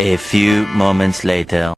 A few moments later.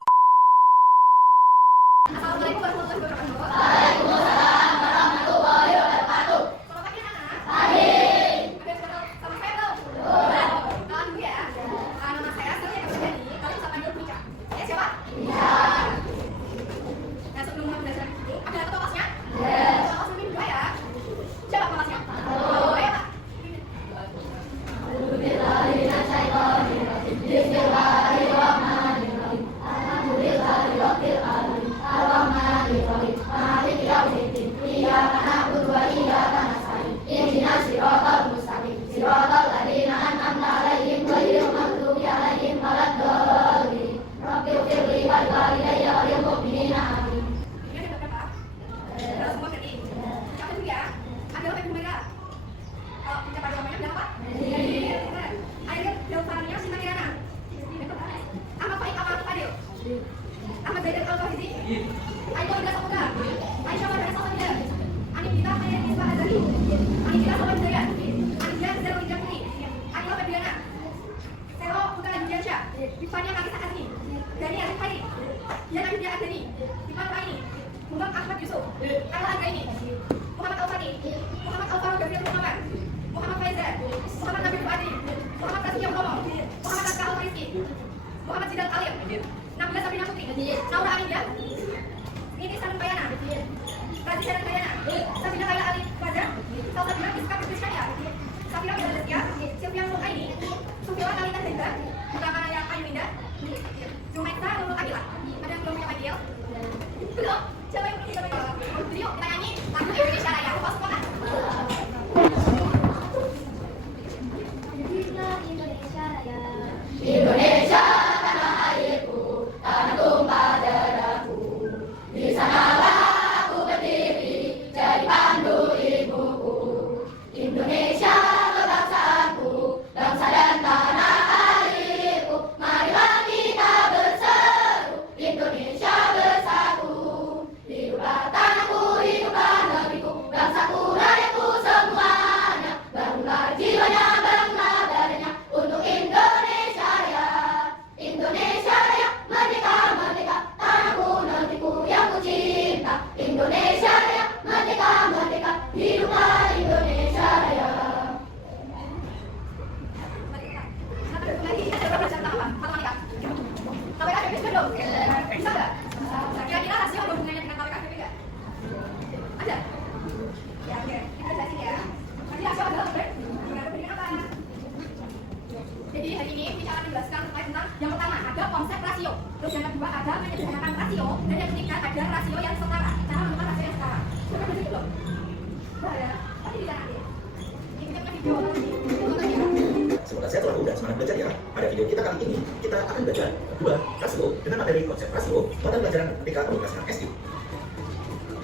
Semoga saya telah mudah semangat belajar ya. Pada video kita kali ini, kita akan belajar dua rasio dengan materi konsep rasio pada pelajaran Matematika Komunikasi SI.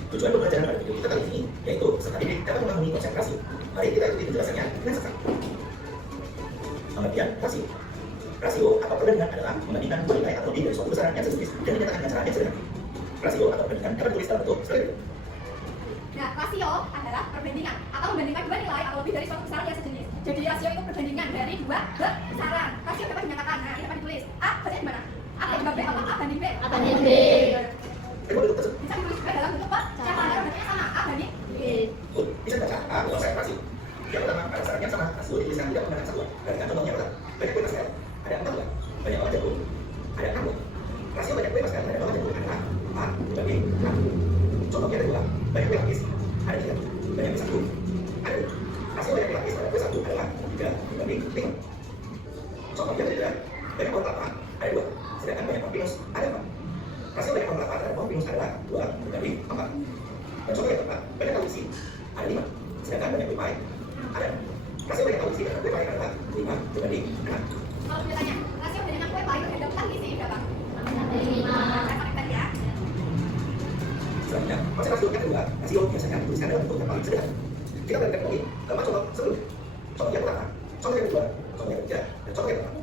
Tujuan pembelajaran pada video kita kali ini yaitu peserta didik dapat memahami konsep rasio. Mari kita ikuti penjelasannya dengan singkat. Pengertian rasio. Rasio atau perbandingan adalah membandingkan dua nilai atau lebih dari suatu besaran yang sejenis dan dinyatakan dengan cara yang sederhana. Rasio atau perbandingan dapat ditulis dalam bentuk sebagai berikut. Nah, rasio adalah perbandingan atau membandingkan dua nilai atau lebih dari suatu besaran yang sejenis. Jadi rasio itu perbandingan dari dua besaran. Rasio dapat dinyatakan. Nah, ini dapat ditulis. A bacanya gimana? A tambah B apa? A banding B. A banding B. Bisa ditulis juga dalam bentuk apa? Cara bacanya sama. A banding B. Bisa dibaca A konsep rasio. Yang pertama, pada besaran yang sama, rasio dituliskan tidak menggunakan satuan. Berikan contohnya pertama. Banyak kue pastel, ada 4 buah. Banyak olah jagung, ada 6 buah. Rasio banyak kue pastel, ada olah jagung adalah 4 dibagi 6. Contohnya ada 2. Banyak kue lapis, ada 3. Banyak kue 1, ada 2. Rasio banyak kue lapis pada kue 1 adalah 3 dibagi 5. Contohnya ada 2. Banyak pohon kelapa, ada 2. Sedangkan banyak pohon pinus, ada 4. Rasio banyak pohon kelapa pada pohon pinus adalah 2 dibagi 4. Dan contoh yang keempat, banyak tahu isi, ada 5. Sedangkan banyak kue pie, ada 6. Rasio banyak tahu isi dan kue pie adalah 5 dibagi 6. Kalau ditanya, rasio dengan kue pie terhadap tangki isi berapa? 5. Saya pakai tadi ya. Selanjutnya, konsep rasio yang kedua, rasio biasanya dituliskan dalam bentuk yang paling sederhana. Kita berikan lagi keempat contoh sebelumnya. Contoh yang pertama, contoh yang kedua, contoh yang ketiga, dan contoh yang keempat.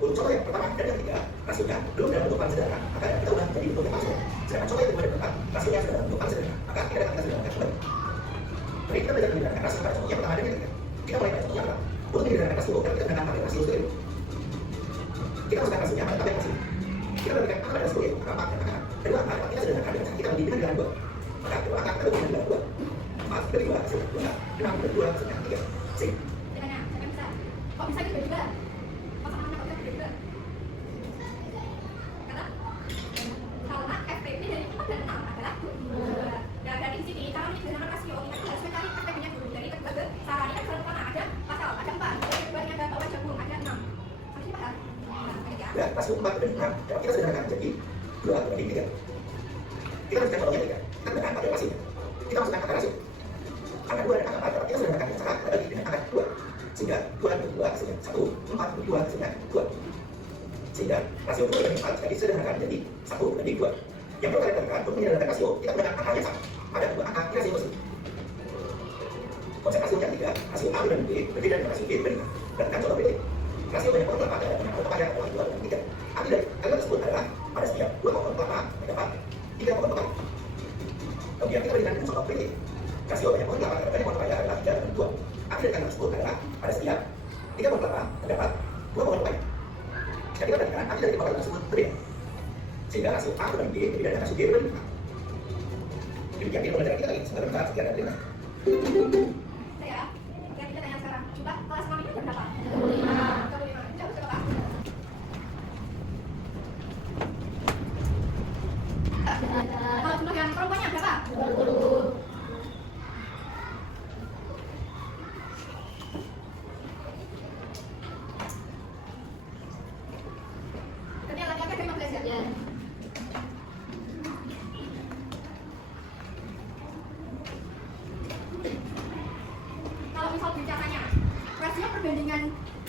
Untuk contoh yang pertama dan yang ketiga, rasionya belum dalam bentuk paling sederhana, maka kita ubah menjadi bentuk yang paling sederhana. Sedangkan contoh yang kedua dan keempat, rasionya sudah dalam bentuk paling sederhana, maka kita dapat sederhanakan kembali. Jadi kita belajar menggunakan rasio pada contoh yang pertama dan yang ketiga. Kita mulai dari contoh yang pertama. Untuk menggunakan rasio, kita gunakan pakai rasio sebagai berikut. Kita masukkan rasionya pada tabel angka 4 dan angka 6. Kedua angka kita sederhanakan dengan cara kita membagi dengan 2. Maka kedua angka kita bagi dengan 2. 4 dibagi 2 hasil 2. 6 dibagi 2 hasilnya 3. Sip. Tanya, saya bisa. Kok bisa dibagi 2? Pasangan anak kok bisa dibagi 2? Karena FPB dari 4 dan 6 adalah 2. Dan dari sini cara menyederhanakan rasio kita harus mencari FPB-nya dulu. Dari kedua besaran ini kan pertama ada pasal ada 4, dari keduanya ada bawah jagung ada 6. Masih paham? Dan rasio 4 dan 6 dapat kita sederhanakan menjadi 2 banding 3. Kita masukkan contohnya 3. Kita gunakan pakai rasio. Kita masukkan angka rasio. Angka 2 dan angka 4 dapat kita sederhanakan dengan cara bagi dengan angka 2. Sehingga 2 dibagi 2 hasilnya 1, 4 dibagi 2 hasilnya 2. Sehingga rasio 2 banding 4 jadi sederhanakan menjadi 1 banding 2. Yang perlu kalian lakukan untuk menyederhanakan rasio, kita gunakan angka yang sama. Ada 2 angka rasio tersebut. Konsep rasio yang 3, rasio A dan B berbeda dengan rasio B dan berdasarkan contoh berikut. Rasio banyak pohon kelapa adalah banyak pohon pepaya oleh 2 dan 3. Arti dari kalimat tersebut adalah pada setiap 2 pohon kelapa terdapat 3 pohon pepaya. Kemudian kita berikan contoh berikut. Rasio banyak pohon kelapa terhadap banyak pohon pepaya adalah 3 dan 2. Arti dari kalimat tersebut adalah pada setiap 3 pohon kelapa terdapat 2 pohon pepaya. Jika kita bandingkan, arti dari kalimat tersebut berbeda. Sehingga rasio A dan B berbeda dengan rasio B berbeda. Demikian kita belajar kita lagi. Sebentar, sekian dan terima. Saya, kita tanya sekarang. Coba kelas 6 itu berapa? 35. Jawab berapa? Kalau jumlah yang perempuannya berapa? 20. Berarti yang laki-laki ada 15 ya? Ya. Kalau misal bicaranya, rasio perbandingan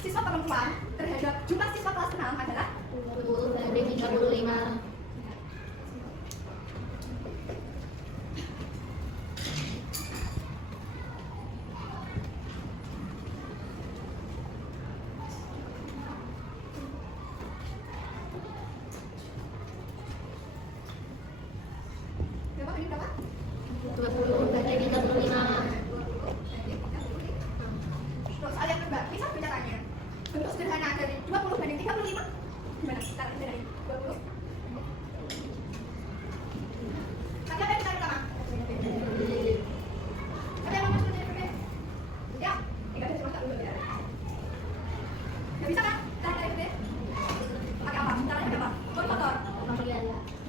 siswa perempuan terhadap jumlah siswa kelas 6 adalah 20 banding 35. berapa banding berapa? 20 banding 35. Terus soal yang kedua, misal bicaranya bentuk sederhana dari 20 banding 35 gimana? Cara dari 20 tapi apa yang kita pertama? Tapi yang mau jadi berbeda? Ya, kita ada cuma dulu ya. Gak bisa kan? Cara dari berbeda? Pakai apa? Caranya pakai apa? Motor.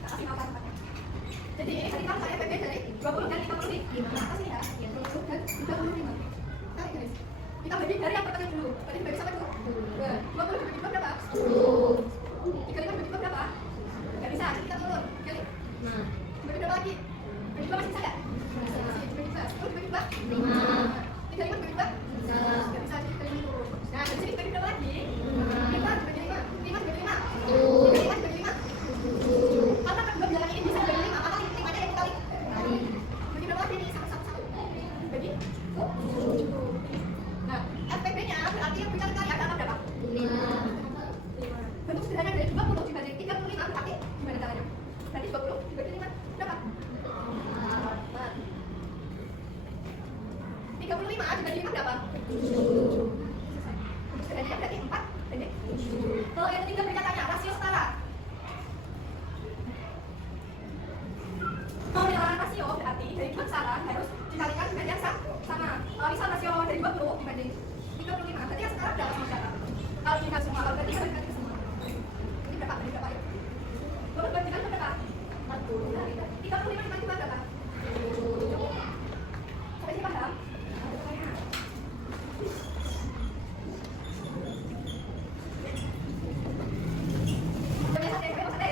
Kasih apa tempatnya? Jadi ini ketika saya FPB dari 20 dan 35 kasih ya? 20 dan 35 tarik guys. Kita bagi dari yang pertama dulu. Tadi bagi sampai dulu. 20 dibagi 2 berapa? 10. 35 bagi 2 berapa? Gak bisa, kita turun. Kali. Nah, Bagi berapa lagi? Bagi 2 masih bisa gak? Masih. Bagi 2. 10 bagi 2? 5. 35 bagi 2? Bisa. Gak bisa, jadi bagi 10. Nah, dari sini bagi berapa lagi? 5 bagi 5. 5 bagi 5. 10. 5 bagi 5. Karena kedua bilangan ini bisa bagi 5. Maka 5-nya yang kali. Bagi berapa lagi? Satu. Bagi 10. Nah, FPB-nya berarti yang bisa dikali ada angka berapa? 5. Bentuk sederhana dari 20 dibanding 35 berarti gimana caranya? Berarti 20 dibagi 5 berapa? 4. 35 dibagi 5 berapa? 7. Bentuk sederhananya berarti 4 banding 7. Kalau yang ketiga berkatanya rasio setara. Mau menyerahkan rasio berarti dari dua besaran harus dikalikan dengan yang sama. Misal rasio dari 20 dibanding 35 berarti yang setara berapa sama siapa? Kalau ini semua, kalau berarti kan berarti semua. Ini berapa? Ini berapa ya? 20 bandingkan berapa? 40. 35 dibagi 2 berapa? 7. Sampai sini paham? Coba sate, coba sate.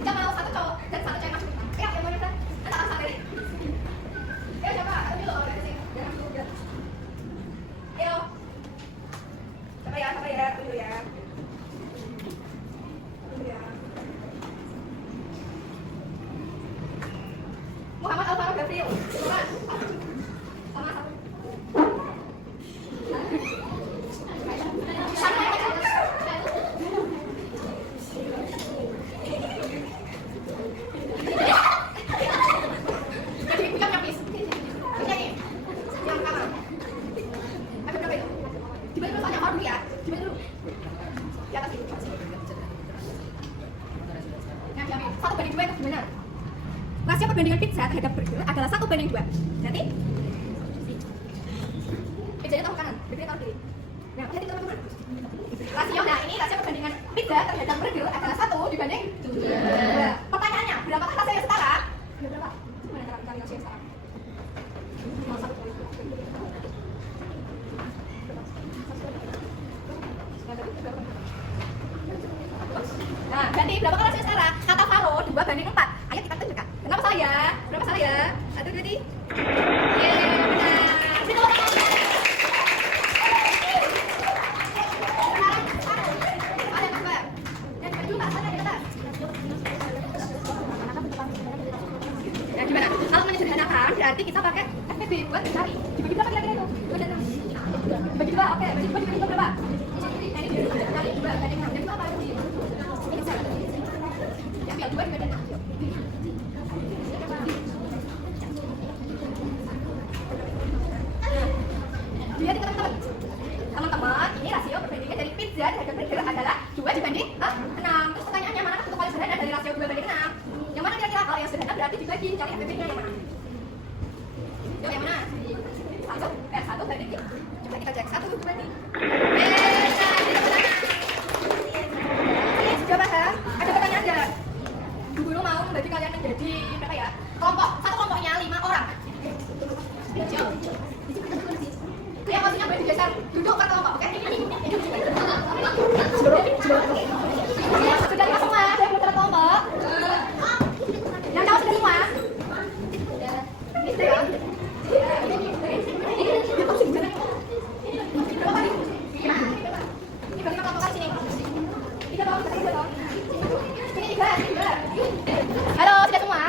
Kita mau satu cowok dan satu cewek masuk. Ayo, yang mau nyoba? Kita akan sate. Ayo coba, ambil loh dari sini. Jangan dulu, biar. Ayo. Coba ya, dulu ya. Dulu ya. Muhammad Alvaro Gabriel. Coba. Sama satu. Sama ya. Jadi bukan yang bis. Ini. Yang kanan. Ada berapa itu? Dibantu dulu soalnya, dulu ya. Dibantu dulu. Di atas dulu. Nah, diambil. 1:2 itu gimana? Rasio perbandingan pizza terhadap burger adalah 1:2. Berarti pizzanya taruh kanan, burgernya taruh kiri. Nah, jadi teman-teman. Rasio, nah ini rasio perbandingan pizza terhadap burger adalah 1:2. Pertanyaannya, berapakah rasio yang setara? Berapa? Mana cara mencari rasio yang setara? Nah, berarti berapakah rasio setara? Kata Faro 2:4. Ayo kita tunjukkan. Kenapa salah ya? Berapa salah ya? 1, 2, 3. Benar. Sini orang. Ada gambar. Dan dulu Pak, sana kita. Nah, gimana? Kalau menyederhanakan berarti kita pakai FPB buat mencari. Dibagi berapa kira-kira itu? Bagi 2, oke. Bagi 2 berapa? Ini kali 2 banding 6. Jadi apa itu? Ini saya. Ya, biar 2 dibanding 6. Lihat teman-teman. Teman-teman, ini rasio perbandingan dari pizza terhadap burger adalah 2:6. Terus pertanyaannya mana bentuk paling sederhana dari rasio 2:6? Yang mana kira-kira? Kalau yang sederhana berarti dibagi, cari FPB-nya yang mana? Yuk, yang mana? 1 banding. Coba kita cek 1 banding. Coba kan? Ada pertanyaan nggak? Bu Guru mau membagi kalian menjadi berapa ya? Kelompok. Satu kelompoknya 5 orang. Yang posisinya boleh digeser. Duduk per kelompok, oke? Sudah 5 semua, saya belum per kelompok. Yang tahu sudah semua? Ini sudah ya? Ini bagi kelompok kan sini. 3 dong, 3 dong. Ini 3. Halo, sudah semua?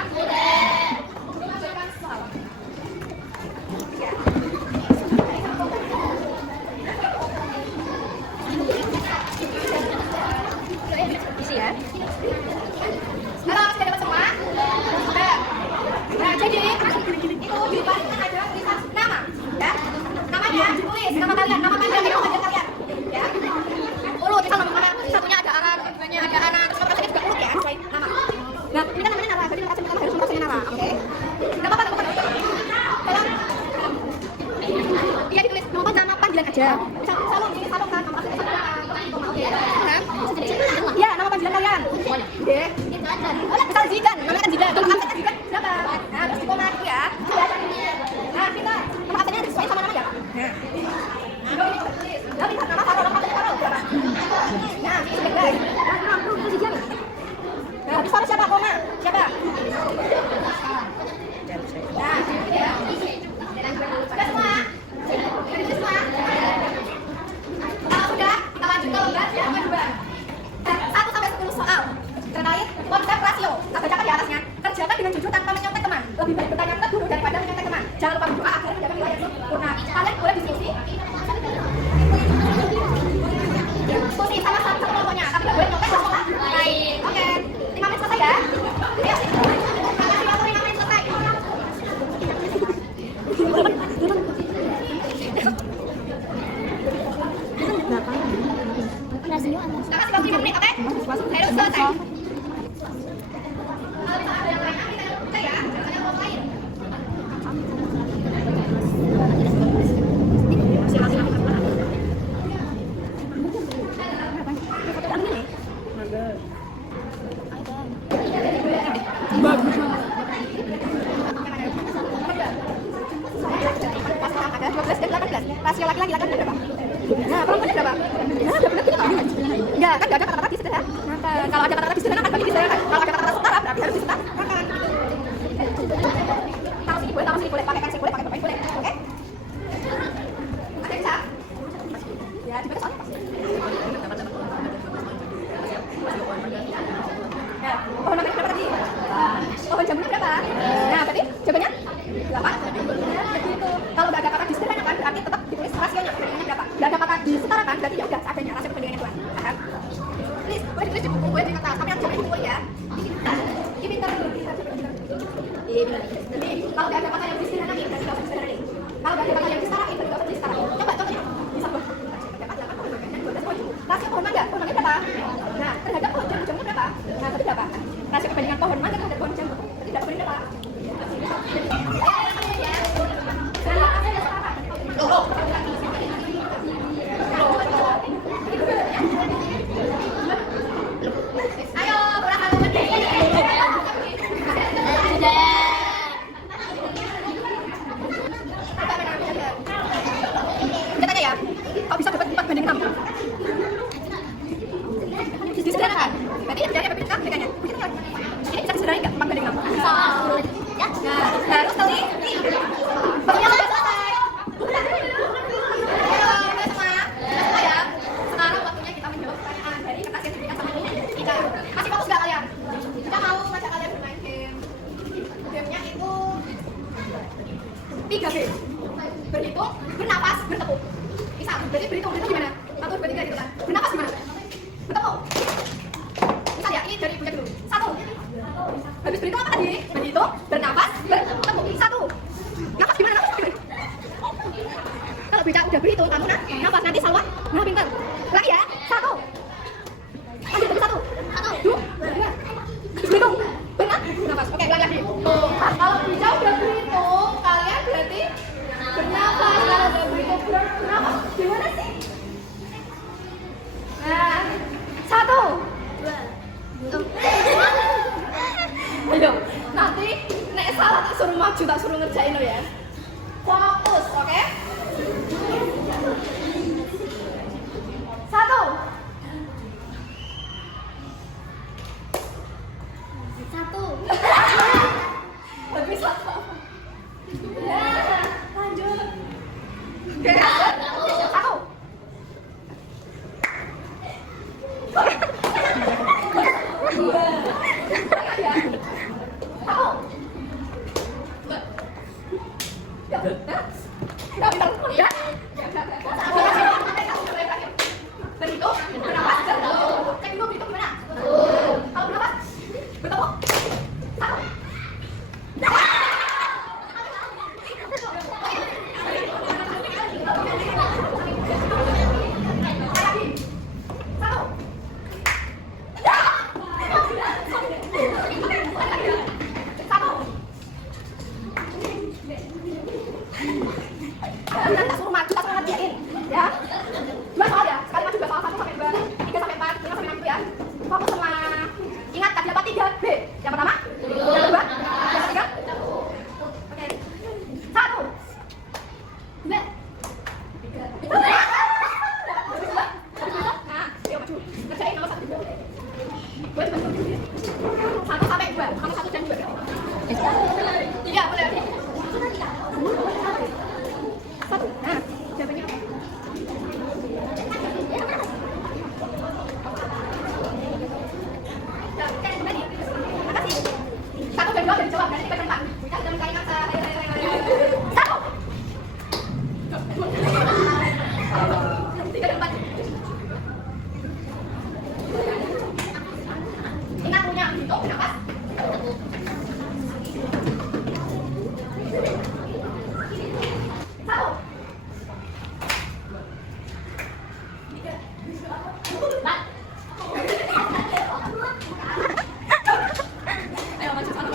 Isi ya. Halo, sudah dapat semua? Sudah. Nah, jadi itu di depan ada tulisan nama, ya. Namanya ditulis, nama kalian, nama panjang itu panjang kalian, ya. Urut, misal nama satunya ada Aran, keduanya ada Ana, terus nama juga urut ya, sesuai nama. Nah, ini kan namanya Nara, jadi kita harus membacanya Nara, oke? Tidak apa-apa, teman-teman. Tolong. Iya ditulis nama panggilan aja. Misal Salom, ini Salom kan, nama asli oke. Iya, nama panggilan kalian. Oke. Misal Zidan, namanya kan Zidan. Kalau absennya Zidan berapa? Nah, terus di koma ya. Nah, kita nama absennya sesuai sama nama ya, Pak. Nah, ini tulis. Lalu lihat nama Faro berapa? Nah, sudah guys. Nah, habis Faro siapa? Koma. Siapa? Nah, ya. Sudah semua? Sudah semua? Kalau sudah, kita lanjut ke lembar yang kedua. 1 sampai 10 soal terkait konsep rasio. Kita bacakan di atasnya. Kerjakan dengan jujur tanpa menyontek teman. Lebih baik bertanya ke guru daripada menyontek teman. Jangan lupa berdoa agar mendapat nilai yang sempurna. Kalian boleh diskusi. Diskusi sama satu kelompoknya, tapi nggak boleh nyontek kelompok. Baik. Oke. 5 menit selesai ya. Ayo. Kasih waktu 5 menit selesai. Kasih waktu 5 menit, oke? Saya udah selesai. Kalau bisa ada yang lain, kita buka ya. Jangan yang kelompok lain. Ada 12 dan 18. Rasio laki-laki ada berapa? Nah, perempuannya berapa? Nah, ada benar kita tahu. Enggak, kan enggak ada kata-kata disederhanakan. Kalau ada kata-kata disederhanakan bagi disederhanakan. Kalau ada kata-kata setara berarti harus disetarakan. Taruh sini boleh, pakai pensil boleh, pakai pulpen boleh. Oke? Ada yang bisa? Ya, di mana soalnya pas. Ya, pohon namanya berapa tadi? Pohon jambunya berapa? Nah, berarti jawabannya 8. Jadi itu kalau nggak ada kata disederhanakan berarti tetap ditulis rasionya perbandingannya berapa. Nggak ada kata disetarakan berarti ya udah seadanya rasio perbandingannya 2. Paham? Please, boleh ditulis di buku, boleh di kertas. Tapi yang jangan di buku ya. Ini pintar dulu. Iya, benar. Jadi kalau nggak ada kata yang disederhanakan berarti nggak usah disederhanakan. Kalau nggak ada kata yang disetarakan berarti nggak usah disetarakan. Coba contohnya. Bisa buat. berapa? Nah, terhadap pohon jambu berapa? Nah, tadi berapa? Rasio perbandingan pohon mangga terhadap pohon jambu. Tadi berapa banding berapa? Ayo, berapa banding? Lihat aja ya, kok bisa dapat 4 banding 6? Disederhanakan. Berarti yang dari apa bintang bedanya? Ini bisa disederhanakan nggak 4 banding 6? Bisa. Nah, harus teliti. Pokoknya sudah selesai. Ayo, udah semua ya. Sekarang waktunya kita menjawab pertanyaan dari kertas yang diberikan sama kita. Masih fokus nggak kalian? Kita mau ngajak kalian bermain game. Gamenya itu 3B. Berhitung, bernapas, bertepuk. Bisa, berarti berhitung gimana? 1, 2, 3 gitu kan. Bernapas gimana? Bertepuk. Misal ya, ini dari punya dulu. 1. Habis berhitung apa tadi? Berhitung, bernapas, bertepuk. 1. Nafas gimana? Nafas gimana? Kalau Beca udah berhitung, kamu nafas nanti Salwa. Nah, pintar. Lagi ya. 1. Lanjut dari 1. 2. Berhitung. Benar? Nafas. Oke, ulang lagi. Tuh. Kalau Beca udah berhitung, kalian berarti bernafas. Kalau udah berhitung bernafas. Gimana sih? Nah, 1. 2. Ayo, nanti nek salah tak suruh maju, tak suruh ngerjain lo ya. Fokus, oke? 1. 1. Habis lah. Ya, lanjut. Oke, 1. Berhitung, bernapas, bertepuk. Cek dulu berhitung gimana? Kalau bernapas, bertepuk. 1. Tak suruh maju, tak suruh ngerjain, ya. 2 soal ya, sekali maju 2 soal, 1 sampai 2, 3 sampai 4, 5 sampai 6 ya. Fokus semua. Ingat tadi dapat 3B. Yang pertama, yang kedua, yang ketiga. Oke. 1. 2. 3. Nah, ayo maju. Ngerjain nomor 1. 2 coba. 1 sampai 2, kamu 1 dan 2. 3 boleh. 1. Nah, jawabannya apa? Kembali. Makasih. 1 dan 2 udah dijawab, nanti 3 dan 4. Kita sudah mencari masa. Ayo. 1. 3 dan 4. Ingat punya hitung, bernapas. 1. Ayo maju 1.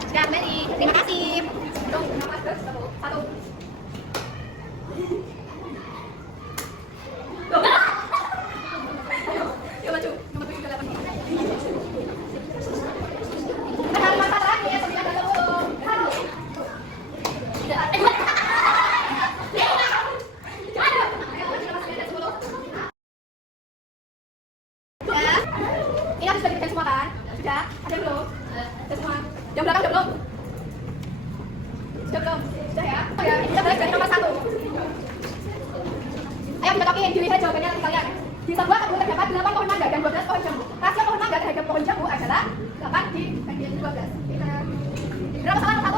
Sudah kembali. Terima kasih. Dong, bernapas terus. 1. Ayo maju. Nomor 7 ke 8. Ada 5 lagi ya, 9 dan 10. 1. Ini habis bagi semua kan? Sudah? Ada belum? Sudah semua? Yang belakang udah belum? Sudah belum? Sudah ya? Oh ya, ini kita balik dari nomor 1. Ayo kita cokin, dilihat jawabannya nanti kalian. Di sebuah kebun terdapat 8 pohon mangga dan 12 pohon jambu. Rasio pohon mangga terhadap pohon jambu adalah 8 dibagi 12. Berapa salah? 1.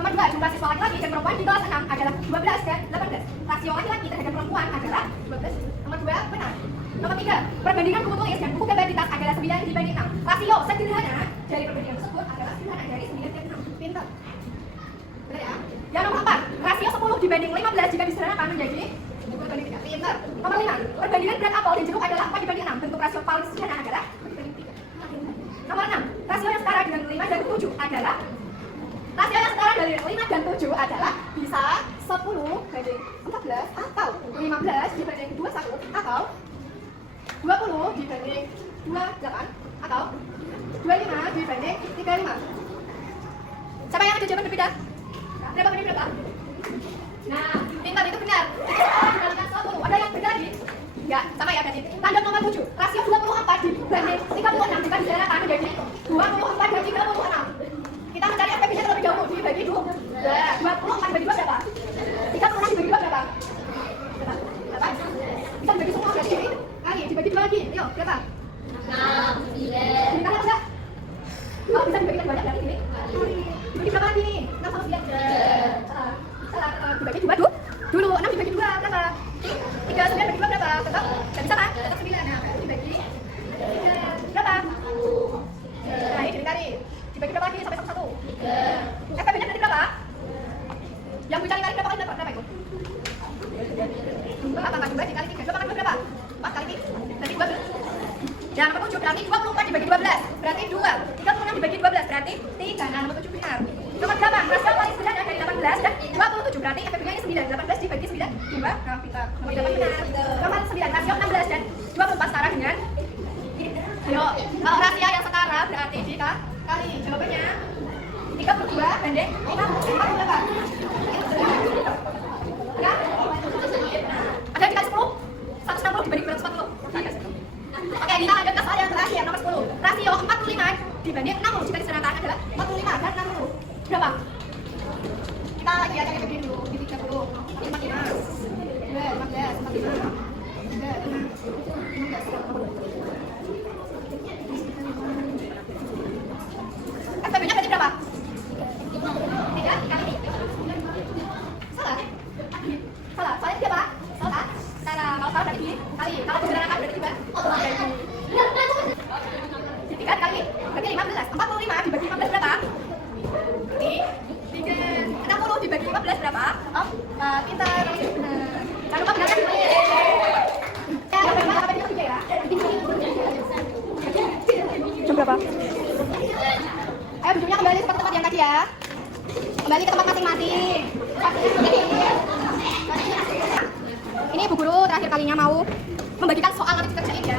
Nomor 2, jumlah siswa laki-laki dan perempuan di kelas 6 adalah 12 dan 18. Rasio laki-laki terhadap perempuan adalah 12. Nomor 2, benar. Nomor 3, perbandingan buku tulis dan buku gambar di tas adalah 9 dibanding 6. Rasio sederhana dari perbandingan tersebut adalah sederhana dari 9 dan 6. Pintar. Benar ya? Yang nomor 4, rasio dibanding 15 jika disederhanakan menjadi pinter. Nomor 5, perbandingan berat apel dan jeruk adalah 4 dibanding 6. Bentuk rasio paling sederhana adalah 4 dibanding 3. Nomor 6, rasio yang setara dengan 5 dan 7 adalah rasio yang setara dari 5 dan 7 adalah bisa 10 banding 14 atau 15 dibanding 21 atau 20 dibanding 28 atau 25 dibanding 35. Siapa yang ada jawaban berbeda? Berapa banding berapa? Nah, pintar itu benar. Dibandingkan 10. Ada yang beda lagi? Enggak, sama ya berarti. Tanda nomor 7. Rasio 24 dibanding 36 jika disederhanakan menjadi 24 dan 36. Kita mencari FPB-nya terlebih dahulu. Dibagi 2. 24 dibagi 2 berapa? 36 dibagi 2 berapa? Berapa? Bisa dibagi semua berarti ini. Kali dibagi 2 lagi. Ayo, berapa? 6, 9. Bentar apa enggak? Oh, bisa dibagikan banyak berarti ini. Dibagi berapa lagi nih? 6 sama 9. Salah. Dibagi 2 dulu. 6 dibagi 2 berapa? 3, 9 bagi 2 berapa? Tetap? Gak bisa kan? Tetap 9. Nah, berarti dibagi 3 berapa? Nah, ini dikali. Dibagi berapa lagi sampai 1? FPB-nya berarti berapa? Yang gue cari-cari berapa kali berapa? Berapa itu? 2 apa? 2 dikali 3. 2 kali 2 berapa? 4 kali 3. Berarti 12. Dan nomor 7 berarti 24 dibagi 12. Berarti 2. 36 dibagi 12 berarti 3. Nah, nomor 7 benar. Nomor 8. Rasio paling sederhana dari 18 dan 27 berarti FPB-nya ini 9. 18 dibagi 9 2. Nah, pintar. Nomor 8 benar. Nomor 9. Rasio 16 dan 24 setara dengan. Ayo, kalau rasio yang setara berarti jika kali jawabannya 32 banding 54 berapa? Ya? Ada dikali 10? 160 dibanding 240. Oke, kita lanjut ke soal yang terakhir, nomor 10. Rasio 45 dibanding 60 jika disederhanakan adalah 45 dan 60. Berapa? Kita lagi akan bikin dulu, di 30. 45. 15, 45. 16. FPB-nya berarti berapa? 3 kali. Salah? Salah. Soalnya 3 apa? Salah. Salah. Kalau salah berarti kali. Kalau disederhanakan berarti 2. Jadi 3 kali. Berarti 15. 45 dibagi 15 berapa? 3. 60 dibagi 15 berapa? Oh, pintar. Benar. Jangan lupa benar kan? Ya, apa ini 3 ya? Jam berapa? Ayo duduknya kembali seperti tempat yang tadi ya. Kembali ke tempat masing-masing. Ini Bu Guru terakhir kalinya mau membagikan soal nanti dikerjain ya.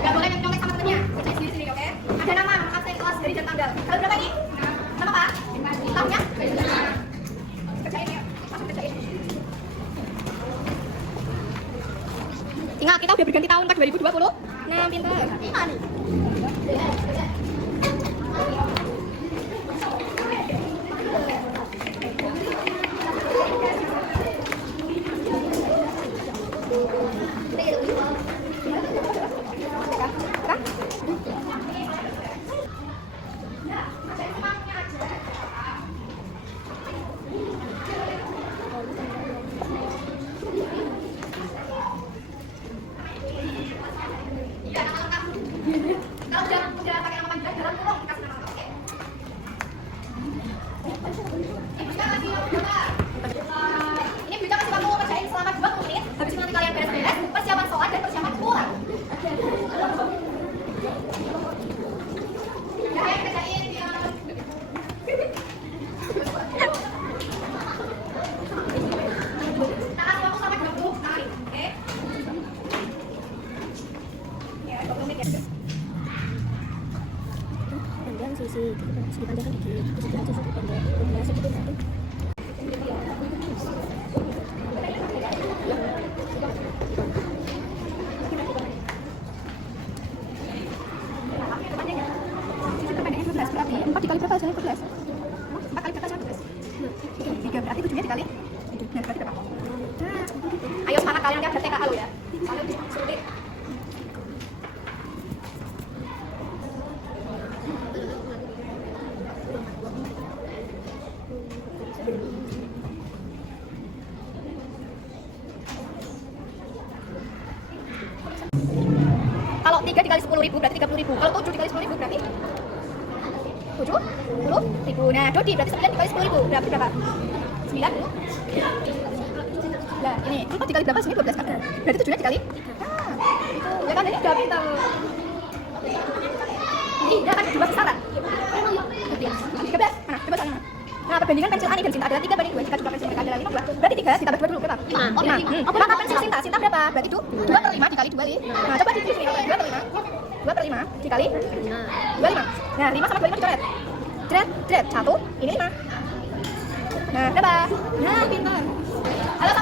Gak boleh nyontek sama temennya. Kerjain sendiri-sendiri, oke? Ada nama, absen kelas, dari dan tanggal. Kalau berapa ini? Nama apa? Tahunnya? Kerjain ya. Langsung kerjain. Ingat, kita udah berganti tahun ke 2020. Nah, pintar. Gimana nih? dipanjangkan dikit, terus diatur satu pendek, kemudian segitu satu. Berarti 4 dikali berapa hasilnya? 14. 4 kali berapa hasilnya? 14. 3 berarti 7-nya dikali 7. Nah, berarti berapa? Ayo semangat kalian nanti ada TKA lo ya. Kalian sulit. Kalau 3 dikali 10.000 berarti 30.000. Kalau 7 dikali 10.000 berarti 70.000. Nah, Dodi berarti 9 dikali 10.000 berarti berapa? 9. Nah, ini 4 dikali berapa? Sini 12 kan? Berarti 7-nya dikali? Nah, itu. Ya kan, ini udah pintar. Ini dia kan 2 besaran. 13. Mana? Coba sana. Nah, perbandingan pensil A nih dan Sinta adalah 3/2. Jika jumlah pensil mereka adalah 5, berarti 3 ditambah 2 dulu berapa? 5. Maka pensil Sinta berapa? Berarti itu 2/5 dikali 2 li. Nah, coba ditulis nih, 2/5. 2/5 dikali 25. Nah, 5 sama 25 dicoret. Jret, 1. Ini 5. Nah, berapa? Nah, pintar. Halo,